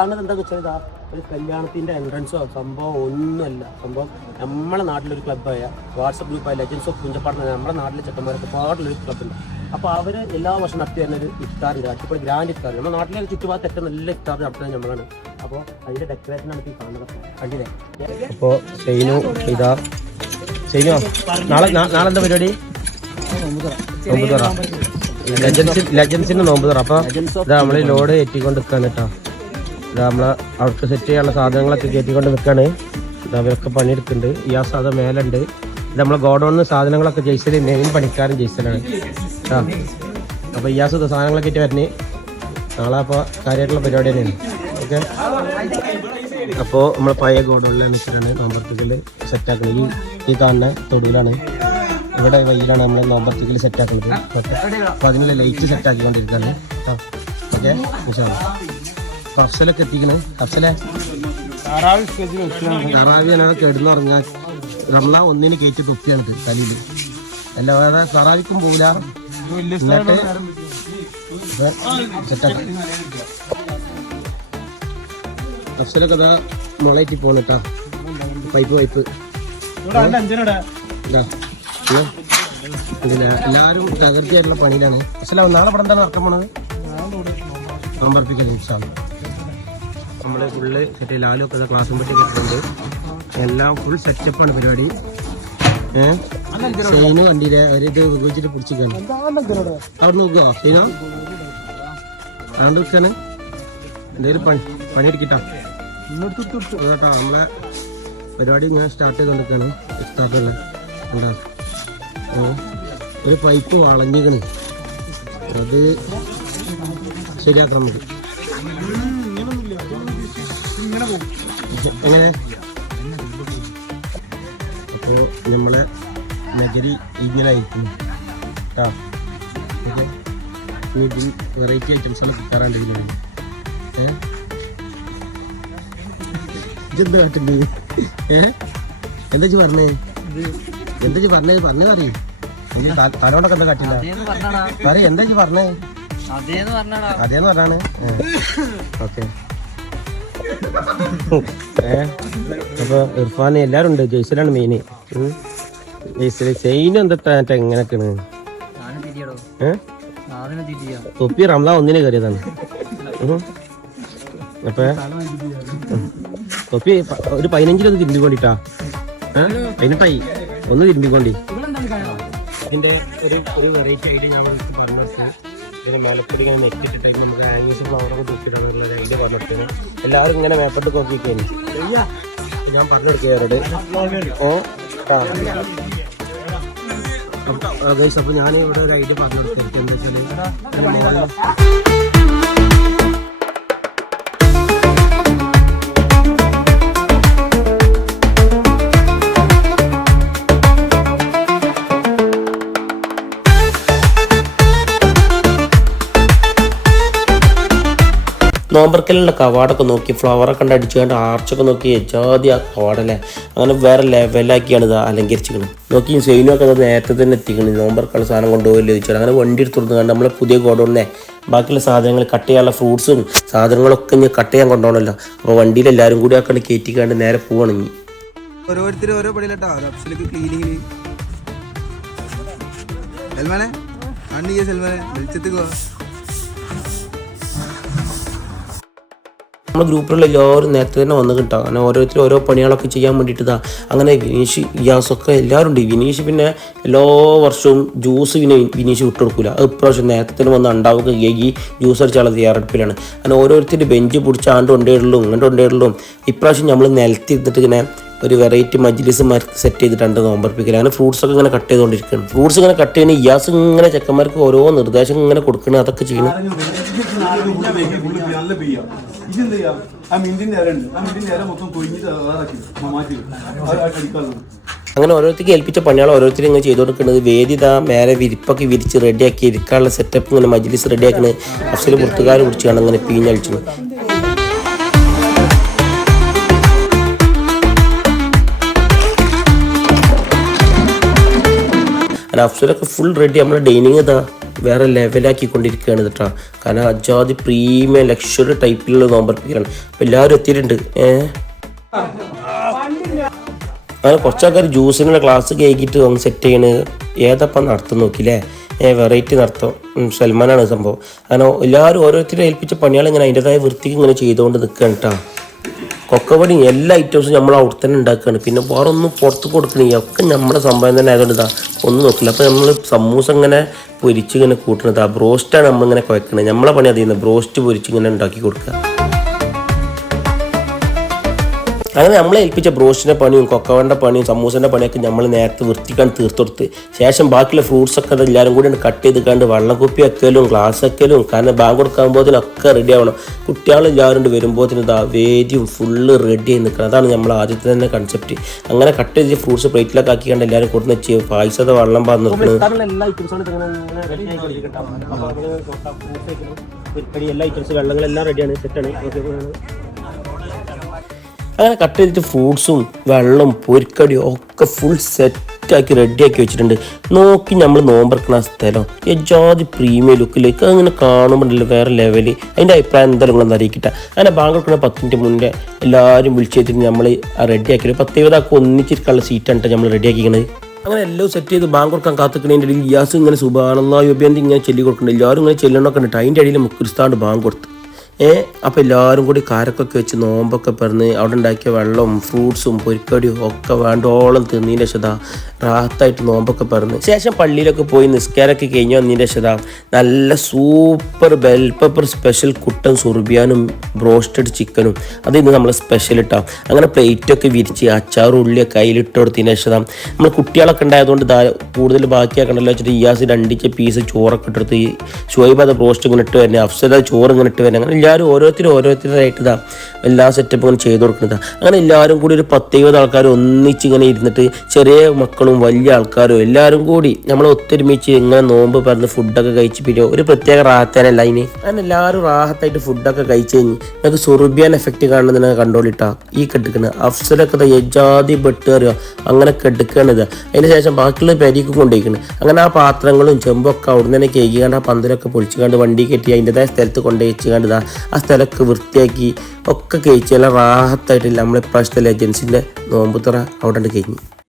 കാണുന്നത് എന്താന്ന് വെച്ചാൽ ഇതാ ഒരു കല്യാണത്തിന്റെ എൻട്രൻസോ സംഭവം ഒന്നുമല്ല. സംഭവം നമ്മളെ നാട്ടിലൊരു ക്ലബ്ബായ വാട്സപ്പ് ഗ്രൂപ്പായ ലെജൻസ് ഓഫ് പുഞ്ചപ്പാട് എന്ന് നമ്മുടെ നാട്ടിലെ ചെക്കന്മാരൊക്കെ പാടുള്ളൊരു ക്ലബ്ബുണ്ട് അപ്പോൾ അവർ എല്ലാ വർഷവും നടത്തി വരുന്ന ഒരു ഇഫ്താർ അച്ചപ്പോൾ ഗ്രാൻഡ് ഇഫ്താർ. നമ്മുടെ നാട്ടിലെ ചുറ്റുപാട് ഏറ്റവും നല്ല ഇഫ്താർ നടത്തുന്നത് നമ്മളാണ്. അപ്പോൾ അതിന്റെ ഡെക്കറേഷൻ നടത്തി ഈ കാണുന്നത്. കണ്ടില്ലേ? അപ്പോൾ ഷെയ്നു ഇതാ. ഷെയ്നു നാളെ നാളെ എന്താ പരിപാടി? നോമ്പ് തുറ. ലെജൻസ് ലെജൻസിന് നോമ്പ് തുറ. അപ്പൊ നമ്മളീ ലോഡ് എത്തിക്കൊണ്ടിരിക്കാൻ കേട്ടോ. ഇതാ നമ്മളെ അവർക്ക് സെറ്റ് ചെയ്യാനുള്ള സാധനങ്ങളൊക്കെ കയറ്റിക്കൊണ്ട് നിൽക്കാണ് ഇതാ അവരൊക്കെ പണിയെടുക്കുന്നുണ്ട്. ഈ ആ സാധനം മേലുണ്ട്. നമ്മൾ ഗോഡൌണിന്ന് സാധനങ്ങളൊക്കെ ജയ്സൽ മെയിൻ പണിക്കാരൻ ജയ്സലാണ് ആ അപ്പൊ ഈ ആ സാധനങ്ങളൊക്കെ ആയിട്ട് വരണേ. നാളെ അപ്പോൾ കാര്യമായിട്ടുള്ള പരിപാടി തന്നെയാണ്. ഓക്കെ? അപ്പോൾ നമ്മൾ പഴയ ഗോഡൗണിലെ മിക്സറാണ് നോമ്പർത്തിക്കൽ സെറ്റാക്കുന്നത് ഈ ഈ കാണുന്ന തൊടുവിലാണ്. ഇവിടെ വയ്യിലാണ് നമ്മൾ നോമ്പർത്തിക്കൽ സെറ്റാക്കുന്നത് അപ്പോൾ അതിനുള്ള ലൈറ്റ് സെറ്റാക്കിക്കൊണ്ടിരിക്കുകയാണ് ഓക്കെ? കഫ്സലൊക്കെ എത്തിക്കണ്. കഫ്സലെ. തറാവിയാണ് കിടന്നുറങ്ങാൻ റംലാ ഒന്നിന് കയറ്റി തൊപ്പിയാണ് തലയിൽ. അല്ലാതെ തറാവിക്കും പോവില്ല. എന്നിട്ട് സെറ്റാക്കി. അഫ്സലൊക്കെ അതാ മുളയറ്റി പോണട്ടാ പൈപ്പ് പൈപ്പ്. എല്ലാരും തകർച്ചയായിട്ടുള്ള പണിയിലാണ്. അഫ്സല നാളെ പടം എന്താണ് നടക്കാൻ പോണത്? നമ്പർപ്പിക്കാൻ ഇൻഷാണ് നമ്മൾ ഫുള്ള് സെറ്റ് ലാലു ഒക്കെ ക്ലാസ്സും പറ്റി കിട്ടുന്നുണ്ട് എല്ലാം ഫുൾ സെറ്റപ്പാണ് പരിപാടി. സൈന് വണ്ടിയിലെ ഒരു ഇത് ഉപയോഗിച്ചിട്ട് പിടിച്ചിരിക്കാണ്. അവിടെ നോക്കോ സൈനോ അതുകൊണ്ട് വെക്കാണ് എന്തെങ്കിലും പണി പണിയെടുക്കിട്ടോ? കേട്ടോ നമ്മളെ പരിപാടി ഇങ്ങനെ സ്റ്റാർട്ട് ചെയ്തുകൊണ്ടിരിക്കുകയാണ് ഇഫ്താറിലുള്ള എന്താ? ഒരു പൈപ്പ് വളഞ്ഞിക്കണ് അത് ശരിയാക്കാൻ മതി എങ്ങനെ അപ്പോൾ നമ്മളെ നഗരി ഇങ്ങനെ ആയിരിക്കും കേട്ടോ ഓക്കെ ഇതിൽ വെറൈറ്റി ഐറ്റംസ് എല്ലാം കിട്ടാറുണ്ട് ഇതിലാണ് ഏ? ഇതെന്താ കാട്ടുന്നത് ഏ? എന്താ ഇജ്ജ് പറഞ്ഞേ? എന്താ ഇജ്ജ് പറഞ്ഞേ? പറഞ്ഞേ പറയും. തലോടൊക്കെ എന്താ കാട്ടില്ല? പറയും എന്താ ഇജ്ജ് പറഞ്ഞേ? അതേന്ന് പറഞ്ഞാണ്. ഓക്കെ. അപ്പൊ ഇർഫാൻ എല്ലാരും ഉണ്ട്. ജയ്സലാണ് മെയിന് ജയ്സൽ ചെയിൻ എന്താ എങ്ങനെയൊക്കെയാണ് തൊപ്പി റംല ഒന്നിനെ കയറിയതാണ്. അപ്പൊ. തൊപ്പി ഒരു പതിനഞ്ചിലൊന്ന് തിരുമ്പിക്കൊണ്ടിട്ടാ പതിനെട്ടായി ഒന്ന് തിരുമ്പിക്കൊണ്ടി ഇതിന്റെ ഒരു ഒരു വെറൈറ്റി ആയിട്ട് ഞാൻ പറഞ്ഞു ഇതിന് മേലക്കൂടി ഇങ്ങനെ നെറ്റിട്ടിട്ട് നമുക്ക് ആംഗീസ് ഫ്ലവറൊക്കെ തൂക്കിയിട്ടുള്ള ഒരു ഐഡിയ പറഞ്ഞിട്ട് എല്ലാവരും ഇങ്ങനെ മേപ്പോട്ട് നോക്കിയിരിക്കുന്നു ഞാൻ പറഞ്ഞു ഗൈസ് അപ്പൊ ഞാൻ ഇവിടെ ഒരു ഐഡിയ പറഞ്ഞു എന്താ വെച്ചാൽ? നോമ്പർക്കലിന്റെ കവാടൊക്കെ നോക്കി ഫ്ലവറൊക്കെ കണ്ട് അടിച്ചുകൊണ്ട് ആർച്ചൊക്കെ നോക്കി ജാതി ആ കവാടല്ലേ? അങ്ങനെ വേറെ ലെവലാക്കിയാണ് ഇത് അലങ്കരിച്ചിരിക്കുന്നത്. നോക്കി സെയിനൊക്കെ അത് നേരത്തെ തന്നെ എത്തിക്കണം. നോമ്പർക്കുള്ള സാധനം കൊണ്ടുപോകില്ല ചോദിച്ചാൽ അങ്ങനെ വണ്ടി എടുത്ത് കൊടുത്തു കണ്ട് നമ്മളെ പുതിയ ഗോഡൗണിനെ ബാക്കിയുള്ള സാധനങ്ങൾ കട്ട് ചെയ്യാനുള്ള ഫ്രൂട്ട്സും സാധനങ്ങളൊക്കെ ഇനി കട്ട് ചെയ്യാൻ കൊണ്ടുപോകണമല്ലോ. അപ്പോൾ വണ്ടിയിൽ എല്ലാവരും കൂടി ആക്കാണ്ട് കയറ്റിക്കാണ്ട് നേരെ പോവാണ് ഓരോരുത്തരും ഓരോ പടിയിലട്ടാ. അഫ്സലിക്ക് ക്ലീനിങ്ങിന് സൽമാനെ ചെയ്യാ സൽമാനെ? വെളിച്ചത്തേക്ക് പോവാ. നമ്മുടെ ഗ്രൂപ്പിലുള്ള എല്ലാവരും നേരത്തെ തന്നെ വന്ന് കിട്ടാം. അങ്ങനെ ഓരോരുത്തരും ഓരോ പണികളൊക്കെ ചെയ്യാൻ വേണ്ടിയിട്ട് അങ്ങനെ വിനീഷ് ഗ്യാസൊക്കെ എല്ലാവരും ഉണ്ട്. വിനീഷ് പിന്നെ എല്ലാ വർഷവും ജ്യൂസ് പിന്നെ വിനീഷ് വിട്ടു കൊടുക്കില്ല അത് ഇപ്രാവശ്യം നേരത്തെ തന്നെ വന്ന് ഉണ്ടാവുക കേകി ജ്യൂസ് അടിച്ചാൽ തയ്യാറെടുപ്പിലാണ്. അങ്ങനെ ഓരോരുത്തർ ബെഞ്ച് പിടിച്ച് ആണ്ട് ഇങ്ങോട്ട് ഉണ്ടേടുള്ളൂ ഇപ്രാവശ്യം നമ്മൾ നിലത്തിരുന്നിട്ട് ഇങ്ങനെ ഒരു വെറൈറ്റി മജ്ലിസ് സെറ്റ് ചെയ്തിട്ടുണ്ട് നോമ്പർപ്പിക്കൽ അങ്ങനെ ഫ്രൂട്ട്സ് ഒക്കെ ഇങ്ങനെ കട്ട് ചെയ്തുകൊണ്ടിരിക്കുകയാണ് ഫ്രൂട്ട്സ് ഇങ്ങനെ കട്ട് ചെയ്യുന്ന ഇയാസ് ഇങ്ങനെ ചെക്കന്മാർക്ക് ഓരോ നിർദ്ദേശം ഇങ്ങനെ കൊടുക്കണം അതൊക്കെ ചെയ്യണം. അങ്ങനെ ഓരോരുത്തർക്ക് ഏൽപ്പിച്ച പണികൾ ഓരോരുത്തരും ഇങ്ങനെ ചെയ്തു കൊടുക്കുന്നത് വേദിത മേലെ വിരിപ്പൊക്കെ വിരിച്ച് റെഡിയാക്കി ഇരിക്കാനുള്ള സെറ്റപ്പ് ഇങ്ങനെ മജ്ലിസ് റെഡിയാക്കുന്നത് അഫ്സൽ പുറത്തുകാർ കുറിച്ചാണ് അങ്ങനെ പിഞ്ഞഴിച്ചത് അങ്ങനെ അഫ്സലൊക്കെ ഫുൾ റെഡി നമ്മുടെ ഡൈനിങ് ഇതാ വേറെ ലെവലാക്കിക്കൊണ്ടിരിക്കുകയാണ് കേട്ടോ കാരണം അജാതി പ്രീമിയം ലക്ഷറി ടൈപ്പിലുള്ള നോമ്പർപ്പിക്കലാണ് അപ്പോൾ എല്ലാവരും എത്തിയിട്ടുണ്ട്. ഏഹ് അങ്ങനെ കുറച്ചാൾക്കാർ ജ്യൂസിനുള്ള ക്ലാസ് കേക്കിട്ട് ഒന്ന് സെറ്റ് ചെയ്യണ്. ഏതപ്പം നടത്തും നോക്കില്ലേ ഏ വെറൈറ്റി നടത്തും. സൽമാനാണ് സംഭവം. അങ്ങനെ എല്ലാവരും ഓരോരുത്തരും ഏൽപ്പിച്ച പണികൾ ഇങ്ങനെ അതിന്റെതായ വൃത്തിക്ക് ഇങ്ങനെ ചെയ്തുകൊണ്ട് നിൽക്കുകയാണ് കേട്ടോ കൊക്കവടി എല്ലാ ഐറ്റംസും നമ്മൾ അവിടെ തന്നെ ഉണ്ടാക്കുകയാണ്. പിന്നെ വേറെ ഒന്നും പുറത്ത് കൊടുക്കണേ ഒക്കെ നമ്മുടെ സംഭവം തന്നെ ആയതുകൊണ്ട് ഇതാ ഒന്നും നോക്കില്ല. അപ്പോൾ നമ്മൾ സമൂസ ഇങ്ങനെ പൊരിച്ച് ഇങ്ങനെ കൂട്ടണത്. ആ ബ്രോസ്റ്റാണ് നമ്മളിങ്ങനെ കുഴക്കണത്. നമ്മളെ പണി അതിൽ നിന്ന് ബ്രോസ്റ്റ് പൊരിച്ച് ഇങ്ങനെ ഉണ്ടാക്കി കൊടുക്കുക. അങ്ങനെ നമ്മളെ ഏൽപ്പിച്ച ബ്രോസ്റ്റിന്റെ പണിയും കൊക്കവന്റെ പണിയും സമൂസന്റെ പണിയൊക്കെ നമ്മൾ നേരത്തെ വൃത്തിക്കാൻ തീർത്തൊടുത്ത്. ശേഷം ബാക്കിയുള്ള ഫ്രൂട്ട്സ് ഒക്കെ എല്ലാവരും കൂടി കട്ട് ചെയ്ത് കണ്ട് വെള്ളം കുപ്പി വെക്കലും ഗ്ലാസ് വെക്കലും കാരണം ബാങ്ക് കൊടുക്കാകുമ്പോഴത്തേനൊക്കെ റെഡി ആവണം. കുട്ടികൾ എല്ലാവരും കൂടി വരുമ്പോഴത്തേനും ഇതാ വേദിയും ഫുള്ള് റെഡി ആയി നിൽക്കണം അതാണ് നമ്മൾ ആദ്യത്തെ തന്നെ കൺസെപ്റ്റ് അങ്ങനെ കട്ട് ചെയ്ത് ഫ്രൂട്ട്സ് പ്ലേറ്റിലൊക്കെ ആക്കി കണ്ട് എല്ലാവരും കൊടുന്ന് വെച്ച് പായസത്തെ വെള്ളം പാർന്ന് നിൽക്കുന്നത് എല്ലാ ഐറ്റംസ് വെള്ളങ്ങളെല്ലാം റെഡിയാണ് സെറ്റാണ് അങ്ങനെ കട്ട് ചെയ്തിട്ട് ഫ്രൂട്ട്സും വെള്ളം പൊരിക്കടിയും ഒക്കെ ഫുൾ സെറ്റാക്കി റെഡിയാക്കി വെച്ചിട്ടുണ്ട്. നോക്കി നമ്മൾ നോമ്പറക്കണ സ്ഥലം. എജാതി പ്രീമിയം ലുക്കിലേക്ക് അങ്ങനെ കാണുമ്പോൾ വേറെ ലെവൽ അതിന്റെ അഭിപ്രായം എന്തായാലും നിങ്ങളൊന്ന് അറിയിക്കട്ടെ. അങ്ങനെ ബാങ്ക് പത്ത് മിനിറ്റ് മുന്നേ എല്ലാവരും വിളിച്ചിട്ട് നമ്മൾ റെഡിയാക്കി പത്ത് ഇരുപതാക്കി ഒന്നിച്ചിരിക്കാനുള്ള സീറ്റാണ് നമ്മൾ റെഡിയാക്കിക്കണത് അങ്ങനെ എല്ലാം സെറ്റ് ചെയ്ത് ബാങ്ക് കൊടുക്കാൻ കാത്തുക്കണേന്റെ ഇടയിൽ ഗ്യാസ് ഇങ്ങനെ സുബാനുള്ള യുബിയന്തി ഇങ്ങനെ ചെല്ലി കൊടുക്കുന്നുണ്ട്. എല്ലാവരും ഇങ്ങനെ ചെല്ലണമൊക്കെ ഉണ്ട് അതിന്റെ ഇടയിൽ മുക്കുരിസ്ഥാണ്ട് ബാങ്ക് കൊടുത്ത്. ഏ അപ്പോൾ എല്ലാവരും കൂടി കാരക്കൊക്കെ വെച്ച് നോമ്പൊക്കെ പറഞ്ഞ് അവിടെ ഉണ്ടാക്കിയ വെള്ളവും ഫ്രൂട്ട്സും പൊരിക്കടിയും ഒക്കെ വേണ്ടോളം തിന്നതിന്റെ ശത റാത്തായിട്ട് നോമ്പൊക്കെ പറഞ്ഞ് ശേഷം പള്ളിയിലൊക്കെ പോയി നിസ്കാരമൊക്കെ കഴിഞ്ഞ് വന്നതിന്റെ ശത നല്ല സൂപ്പർ ബെൽ പെപ്പർ സ്പെഷ്യൽ കുട്ടൻ സുർബിയാനും ബ്രോസ്റ്റഡ് ചിക്കനും അത് ഇന്ന് നമ്മൾ സ്പെഷ്യൽ ഇട്ടാം. അങ്ങനെ പ്ലേറ്റൊക്കെ വിരിച്ച് അച്ചാറും ഉള്ളിയൊക്കെ കയ്യിലിട്ട് കൊടുത്തതിന്റെ ശത നമ്മൾ കുട്ടികളൊക്കെ ഉണ്ടായതുകൊണ്ട് കൂടുതൽ ബാക്കിയാക്കണ്ടല്ലോ വെച്ചിട്ട് ഇയാസ് രണ്ടിച്ച പീസ് ചോറൊക്കെ ഇട്ടെടുത്ത് ഷുഹൈബ് അത് ബ്രോസ്റ്റ് ഇങ്ങനെ ഇട്ട് വരുന്നത് അഫ്സൽ ചോറ് ഇങ്ങനെ ഇട്ട് വരുന്നത് അങ്ങനെ എല്ലാവരും ഓരോരുത്തരും ഓരോരുത്തരായിട്ട് എല്ലാ സെറ്റപ്പും ചെയ്ത് കൊടുക്കുന്നതാണ് അങ്ങനെ എല്ലാവരും കൂടി ഒരു പത്ത് ഇരുപത് ആൾക്കാർ ഒന്നിച്ച് ഇങ്ങനെ ഇരുന്നിട്ട് ചെറിയ മക്കളും വലിയ ആൾക്കാരും എല്ലാവരും കൂടി നമ്മൾ ഒത്തൊരുമിച്ച് ഇങ്ങനെ നോമ്പ് പറഞ്ഞ് ഫുഡൊക്കെ കഴിച്ച് പിന്നെ ഒരു പ്രത്യേക റാഹത്തേനല്ല ഇനി അങ്ങനെ എല്ലാവരും റാഹത്തായിട്ട് ഫുഡൊക്കെ കഴിച്ച് കഴിഞ്ഞ് ഞങ്ങൾക്ക് സുറുബിയാൻ എഫക്റ്റ് കാണുന്നതിനെ കണ്ടോളിട്ടാ. ഈ കെടുക്കുന്നത് അഫ്സലൊക്കെ യജാതി എജാതി ബെട്ട് അറിയോ? അങ്ങനെ കെടുക്കണത് അതിന് ശേഷം ബാക്കിയുള്ള പെരിക്ക് കൊണ്ടുപോയിക്കുന്നത് അങ്ങനെ ആ പാത്രങ്ങളും ചെമ്പൊക്കെ അവിടുന്ന് തന്നെ കേൾക്കിക്കാണ്ട് ആ പന്തലൊക്കെ പൊളിച്ചു കണ്ട് വണ്ടി കെട്ടി അതിന്റെതായ സ്ഥലത്ത് കൊണ്ടുപോയി വെച്ചുകൊണ്ട് ഇതാ ആ സ്ഥലമൊക്കെ വൃത്തിയാക്കി ഒക്കെ കഴിച്ച് എല്ലാം റാഹത്തായിട്ടില്ല. നമ്മളെ ഇപ്രാവശ്യത്തെ ലെജൻസിന്റെ നോമ്പുത്തറ അവിടെ കഴിഞ്ഞു.